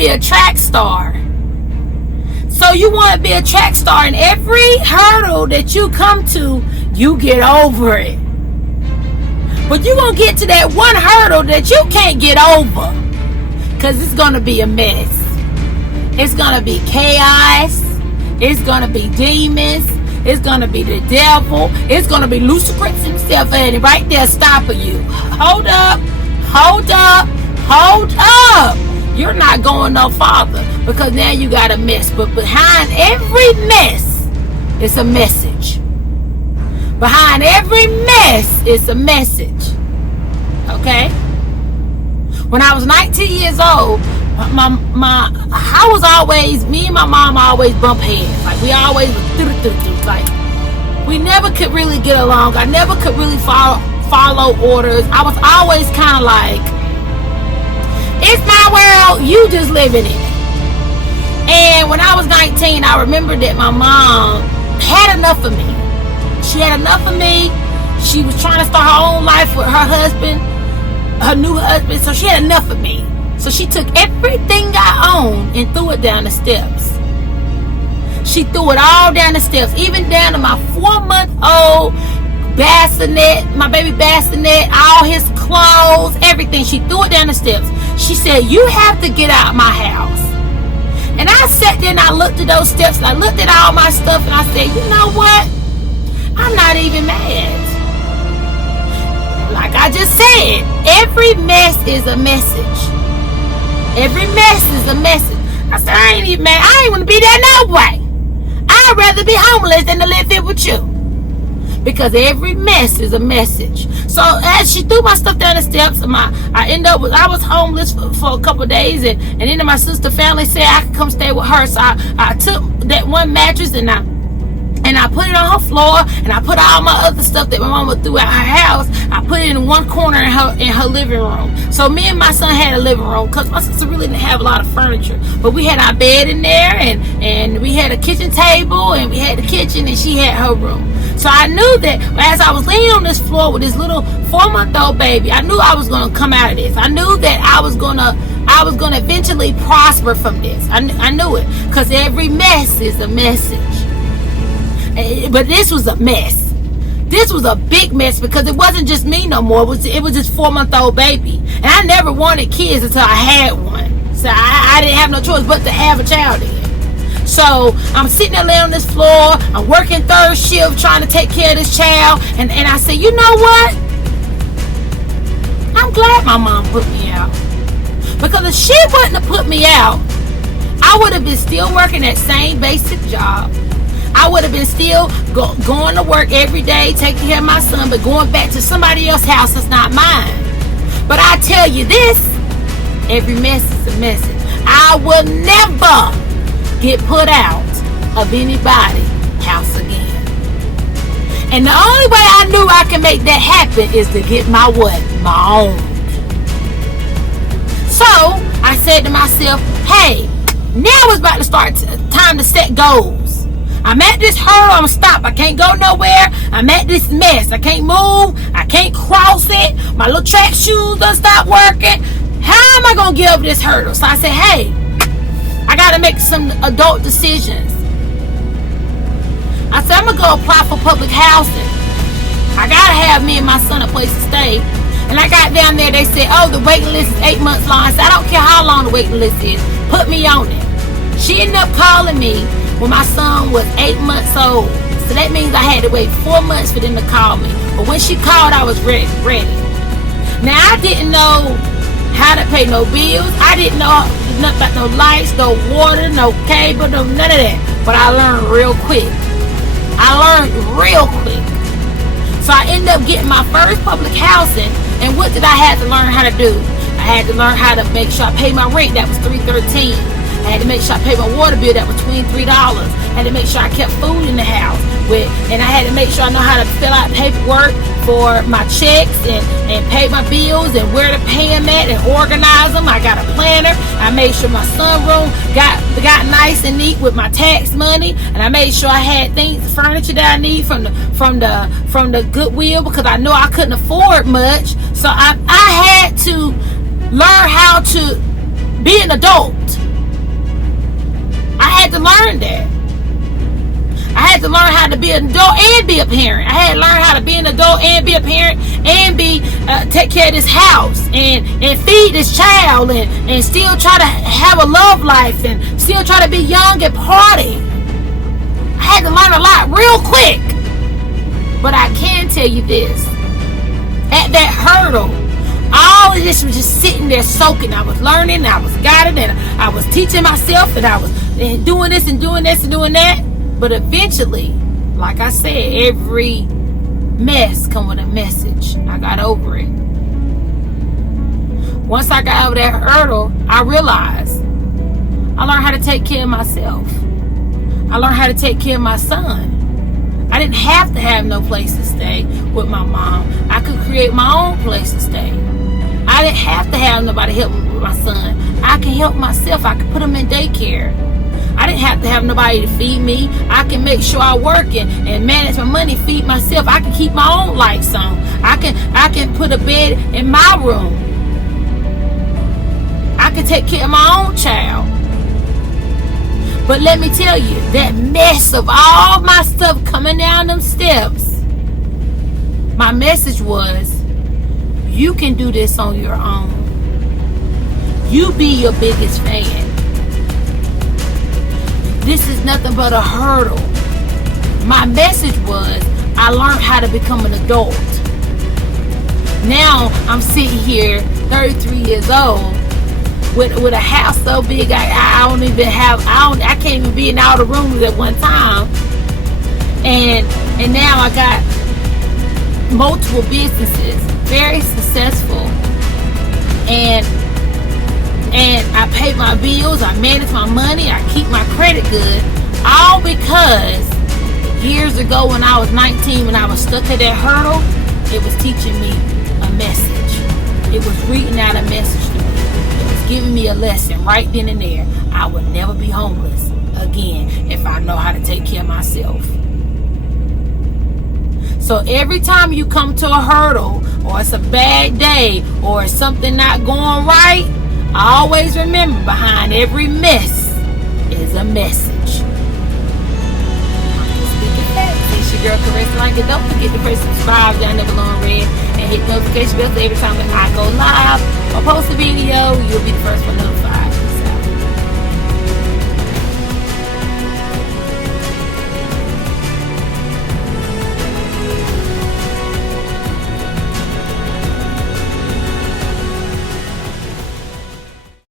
be a track star. So you want to be a track star, and every hurdle that you come to, you get over it. But you're going to get to that one hurdle that you can't get over, because it's going to be a mess. It's going to be chaos. It's going to be demons. It's going to be the devil. It's going to be Lucifer himself, and right there stopping you. Hold up. Hold up. Hold up. You're not going no farther, because now you got a mess. But behind every mess is a message. Behind every mess is a message. Okay? When I was 19 years old, I was always, me and my mom always bump heads. Like, we always like, we never could really get along. I never could really follow orders. I was always kind of like, it's my world, you just living in it. And when I was 19, I remember that my mom had enough of me. She had enough of me. She was trying to start her own life with her husband, her new husband. So she had enough of me. So she took everything I owned and threw it down the steps. She threw it all down the steps, even down to my 4-month-old bassinet, my baby bassinet, all his clothes, everything. She threw it down the steps. She said, you have to get out of my house. And I sat there and I looked at those steps and I looked at all my stuff and I said, you know what? I'm not even mad. Like I just said, every mess is a message. Every mess is a message. I said, I ain't even mad. I ain't want to be there no way. I'd rather be homeless than to live here with you. Because every mess is a message. So as she threw my stuff down the steps, I was homeless for a couple of days, and then my sister family said I could come stay with her. So I took that one mattress and I put it on her floor, and I put all my other stuff that my mama threw out her house. I put it in one corner in her living room. So me and my son had a living room, because my sister really didn't have a lot of furniture. But we had our bed in there, and we had a kitchen table, and we had the kitchen, and she had her room. So I knew that as I was laying on this floor with this little 4-month-old baby, I knew I was going to come out of this. I knew that I was going to eventually prosper from this. I knew it, because every mess is a message. But this was a mess. This was a big mess, because it wasn't just me no more. It was this 4-month-old baby. And I never wanted kids until I had one. So I didn't have no choice but to have a child again. So I'm sitting there laying on this floor. I'm working third shift trying to take care of this child. And I said, you know what? I'm glad my mom put me out. Because if she wouldn't have put me out, I would have been still working that same basic job. I would have been still going to work every day, taking care of my son, but going back to somebody else's house that's not mine. But I tell you this, every mess is a message. I will never get put out of anybody's house again. And the only way I knew I could make that happen is to get my what? My own. So I said to myself, hey, now it's about to start time to set goals. I'm at this hurdle, I'm stopped. I can't go nowhere. I'm at this mess. I can't move. I can't cross it. My little track shoes done stopped working. How am I going to get over this hurdle? So I said, hey, I got to make some adult decisions. I said, I'm going to go apply for public housing. I got to have me and my son a place to stay. And I got down there, they said, oh, the waiting list is 8 months long. I said, I don't care how long the waiting list is. Put me on it. She ended up calling me when my son was 8 months old. So that means I had to wait 4 months for them to call me. But when she called, I was ready. Now, I didn't know how to pay no bills. I didn't know nothing about no lights, no water, no cable, no none of that. But I learned real quick. So I ended up getting my first public housing. And what did I have to learn how to do? I had to learn how to make sure I paid my rent. That was $3.13. I had to make sure I paid my water bill. That was $23. I had to make sure I kept food in the house. And I had to make sure I know how to fill out paperwork for my checks and pay my bills and where to pay them at and organize them. I got a planner. I made sure my sunroom got nice and neat with my tax money. And I made sure I had furniture that I need from the Goodwill, because I know I couldn't afford much. So I had to learn how to be an adult. had to learn how to be an adult and be a parent. I had to learn how to be an adult and be a parent and take care of this house and feed this child and still try to have a love life and still try to be young and party. I had to learn a lot real quick. But I can tell you this. At that hurdle, all of this was just sitting there soaking. I was learning, I was guiding, and I was teaching myself, and I was doing this and doing this and doing that. But eventually, like I said, every mess come with a message. I got over it. Once I got over that hurdle, I realized I learned how to take care of myself. I learned how to take care of my son. I didn't have to have no place to stay with my mom. I could create my own place to stay. I didn't have to have nobody help me with my son. I can help myself. I can put him in daycare. I didn't have to have nobody to feed me. I can make sure I work and manage my money, feed myself. I can keep my own lights on. I can put a bed in my room. I can take care of my own child. But let me tell you, that mess of all my stuff coming down them steps, my message was, you can do this on your own. You be your biggest fan. This is nothing but a hurdle. My message was, I learned how to become an adult. Now I'm sitting here, 33 years old, with a house so big I can't even be in all the rooms at one time. And now I got multiple businesses, very successful. And I pay my bills, I manage my money, I keep my credit good. All because years ago when I was 19, when I was stuck at that hurdle, it was teaching me a message. It was reading out a message to me. It was giving me a lesson right then and there. I would never be homeless again if I know how to take care of myself. So every time you come to a hurdle, or it's a bad day, or it's something not going right, always remember, behind every mess is a message. It's your girl Carissa Lanka. Don't forget to press subscribe down there below in red and hit notification bell so every time that I go live or post a video, you'll be